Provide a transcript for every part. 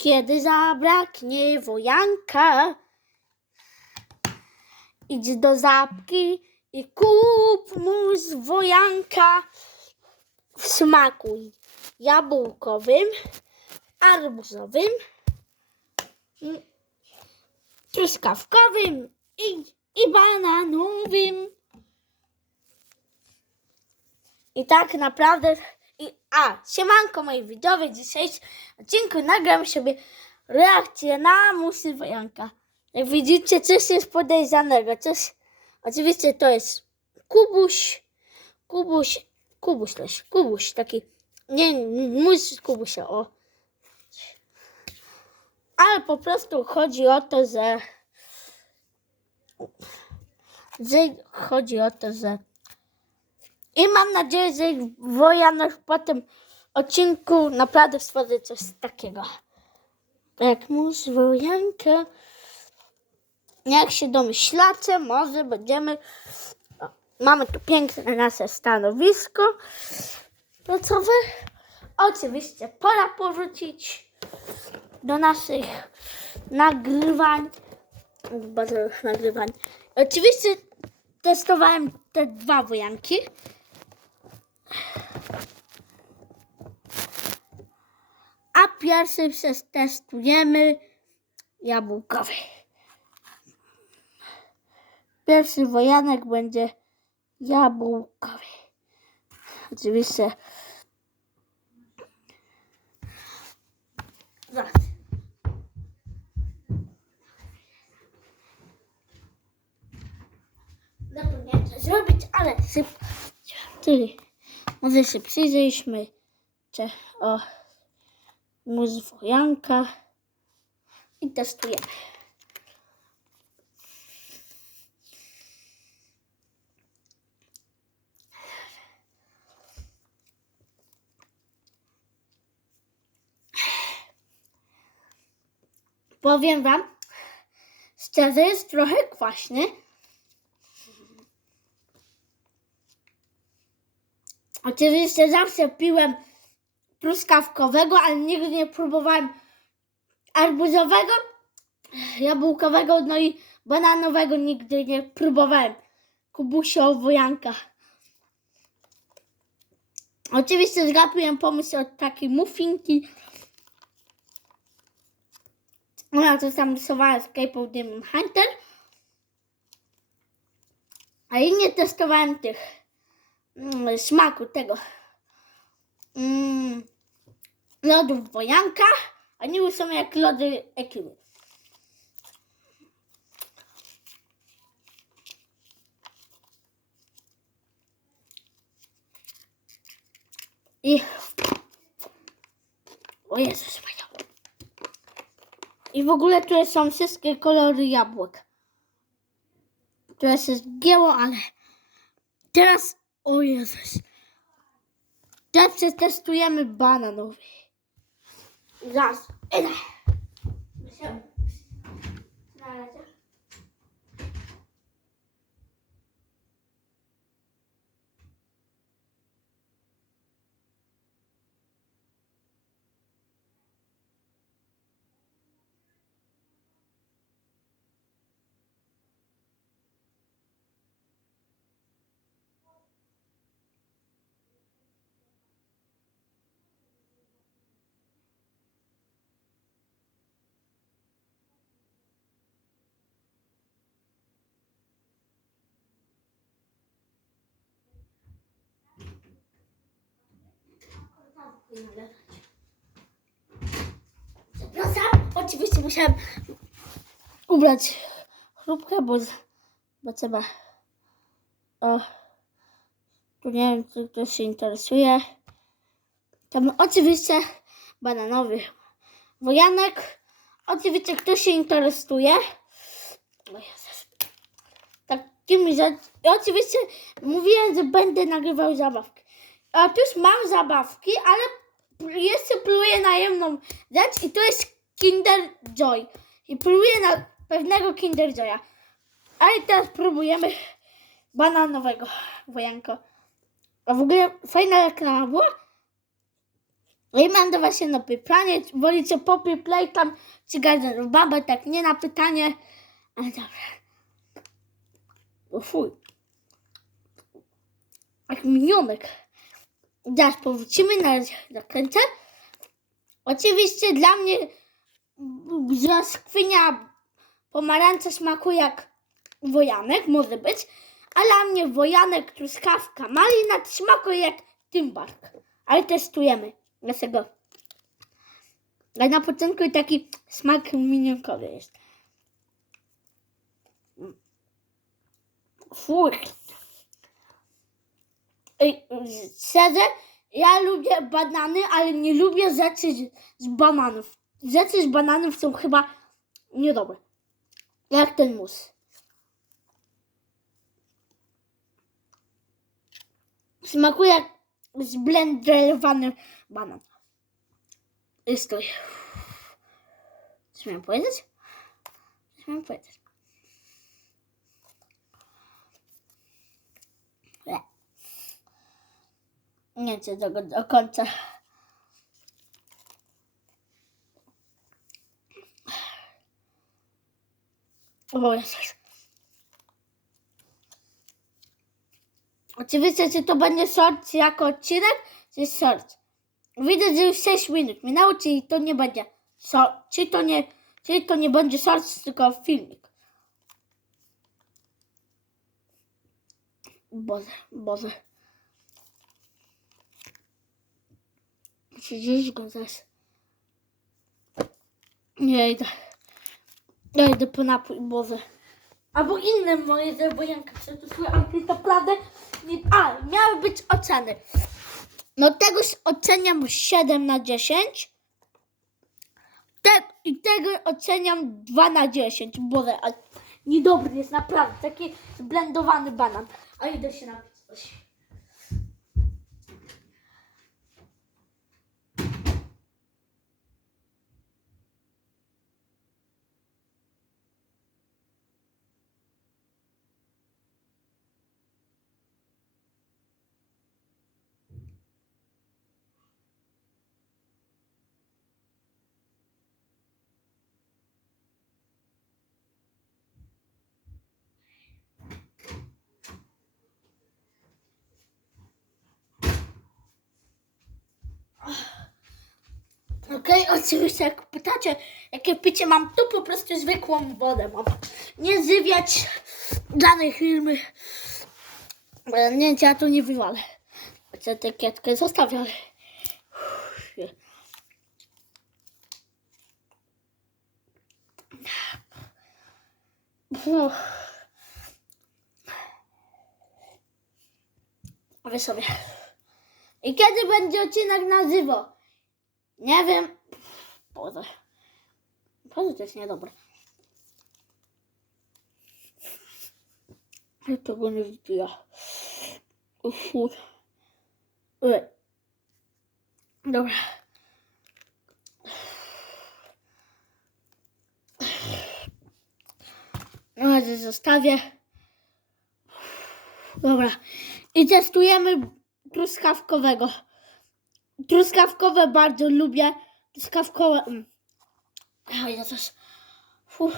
Kiedy zabraknie wojanka, idź do zapki i kup mu z wojanka w smaku jabłkowym, arbuzowym, truskawkowym i, i bananowym. I tak naprawdę. I, a, siemanko moi widzowie, dzisiejszym odcinku nagram sobie reakcję na musy wojanka. Jak widzicie, coś jest podejrzanego. Coś, oczywiście to jest Kubuś, Kubuś, Kubuś też, Kubuś, taki, nie, mus Kubusia, o. Ale po prostu chodzi o to, że, że chodzi o to, że i mam nadzieję, że Wojanów po tym odcinku naprawdę stworzy coś takiego. Jak mus Wojanka. Jak się domyślacie, może będziemy. O, mamy tu piękne nasze stanowisko placowe. Oczywiście pora porzucić do naszych nagrywań. Bardzo nagrywań. Oczywiście testowałem te dwa wojanki. A pierwszy przetestujemy jabłkowy. Pierwszy wojanek będzie jabłkowy. Oczywiście. Zaraz. Zapomniałem to zrobić, ale szybko. Czyli może się przyjrzeliśmy czy o mus wojanka i testujemy. Powiem wam, szczerze jest trochę kwaśny. Oczywiście zawsze piłem truskawkowego, ale nigdy nie próbowałem arbuzowego, jabłkowego, no i bananowego nigdy nie próbowałem. Kubusio wojanka. Oczywiście zgapiłem pomysł od takiej muffinki. Ja to tam rysowałem z K-pop Demon Hunter. A i nie testowałem tych smaku tego mm, lodów wojanka, a niby są jak lody ekiły. I o Jezus Maria. I w ogóle tu są wszystkie kolory jabłek. Teraz jest gieło, ale teraz o Jezus. Teraz przetestujemy bananowy. Zaraz. Idę. Na razie. Przepraszam, oczywiście musiałem ubrać chrupkę, bo, bo trzeba. O, tu nie wiem, czy ktoś się interesuje. Tam oczywiście bananowy wojanek. Oczywiście ktoś się interesuje. O Jezus. Takimi rzeczami. Oczywiście mówiłem, że będę nagrywał zabawki. A tu już mam zabawki, ale jeszcze próbuję na jedną rzecz i to jest Kinder Joy. I próbuję na pewnego Kinder Joya. Ale teraz próbujemy bananowego wojanka. A w ogóle fajna reklama była. I mam do Was jedno pytanie. Wolicie Poppy Playtime czy Garden of Bubble? Tak, nie na pytanie. Ale dobra. O fuj. Jak minionek. Zaraz powrócimy na zakręcę. Oczywiście dla mnie brzoskwinia pomarańcza smakuje jak wojanek, może być. A dla mnie wojanek, truskawka, malina smakuje jak tymbark. Ale testujemy. Dlatego. Ale na początku taki smak minionkowy jest. Fuj. Szczerze, ja lubię banany, ale nie lubię rzeczy z, bananów. Rzeczy z bananów są chyba niedobre. Jak ten mus. Smakuje jak zblenderowany banan. Jest to. Co miałem powiedzieć? Co miałem powiedzieć? Nie. Nie chcę tego do końca. O Jezus. Oczywiście, czy to będzie short jako odcinek, czy short. Widzę, że już 6 minut minęło, czyli to nie będzie short, czyli to nie, czyli to nie będzie short, tylko filmik. Boże, Boże. Gdzieś go zaraz. Nie idę. Ja idę po napój, Boże. Albo inne moje zebojanka naprawdę nie... A, miały być oceny. No tegoś oceniam 7 na 10. Te, I tego oceniam 2 na 10. Boże, a niedobry jest naprawdę. Taki zblendowany banan. A idę się napić coś. Okej, oczywiście jak pytacie, jakie picie mam, to po prostu zwykłą wodę mam. Nie zwywiać danej firmy. E, Nie, ja tu nie wywalę. Chcę etykietkę zostawię, ale... Uff. Wy sobie. I kiedy będzie odcinek na żywo? Nie wiem. Boże. Boże, to jest niedobre. Ja tego nie widzę. Ufu. Ej. Dobra. No, zostawię. Dobra. I testujemy truskawkowego. Truskawkowe bardzo lubię. Truskawkowe. mm. O Jezus. Fuh.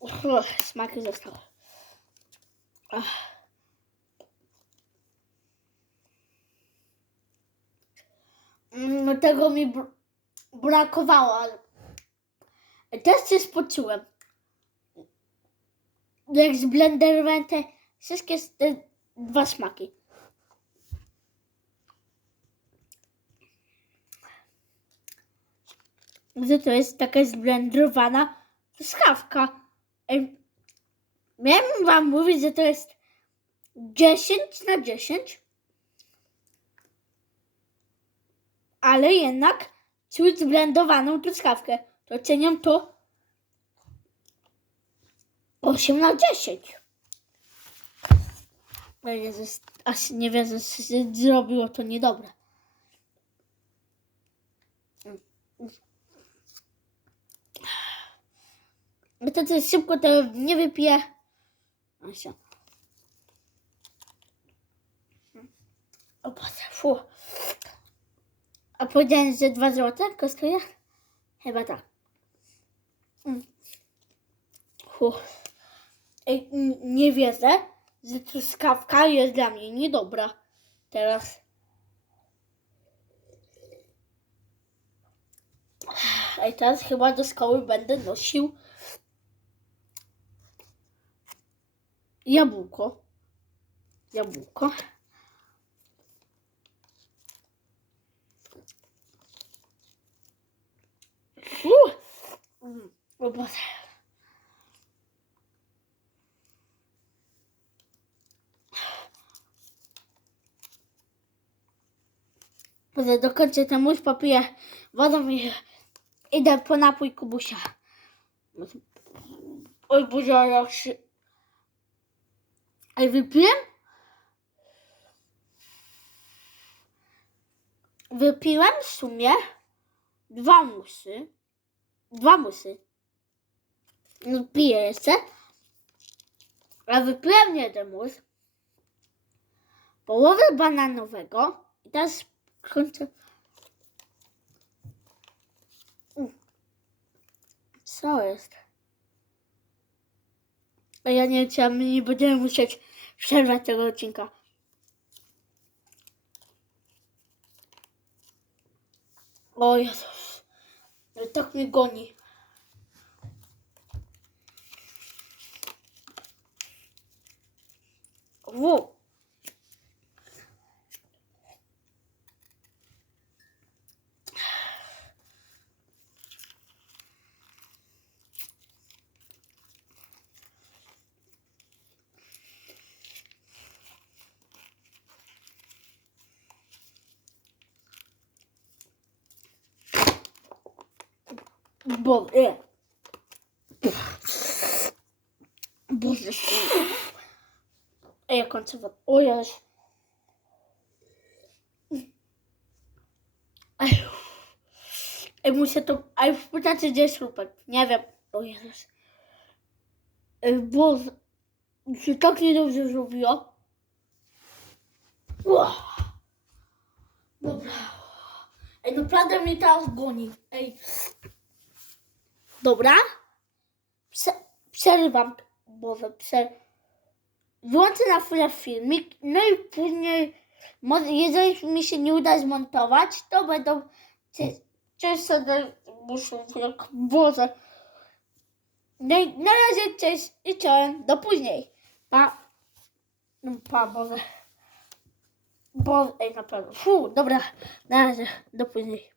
Uff, smaki zostały. Ach. Mm, No tego mi br- brakowało, też się spociłem. Jak zblenderowałem te wszystkie te dwa smaki. Że to jest taka zblenderowana. Ej, Miałem wam mówić, że to jest 10 na 10. Ale jednak czuć zblendowaną truskawkę. To oceniam to 8 na 10. O Jezus, aż nie wiem, że zrobiło to niedobre. No to szybko to nie wypiję. Asia. O Boże, fu. A powiedziałem, że dwa złote kosztuje? Chyba tak. Mm. Nie wierzę, że truskawka jest dla mnie niedobra. Teraz. Teraz chyba do szkoły będę nosił jabłko. Jabłko. Boże. Boże, dokończę ten mój papier wodą i idę po napój Kubusia. Oj Boże, jak się... Ej, wypiłem? Wypiłem w sumie dwa musy. Dwa musy. No piję jeszcze. A wypiłem jeden mus. Połowę bananowego. I teraz kończę. Mm. Co jest? A ja nie chciałam, nie będziemy musieć przerwać tego odcinka. O Jezus. Tak mnie goni. W. Bo, e. Boże. Ej, wodę. O Jezu. Ej. Muszę to... Ej, spytacie, gdzie jest. Nie wiem. O Jezus. Ej, Boże. Się tak niedobrze zrobiło. Ua. Dobra. Ej, naprawdę mnie teraz goni. Ej. Dobra. Prze przerywam. Boże, prze... Włączę na chwilę filmik, no i później, jeżeli mi się nie uda zmontować, to będą często muszę, jak Boże. No i na razie cześć i czołem, do później. Pa. No, pa, Boże. Bo, ej, naprawdę. Fu, dobra, na razie, do później.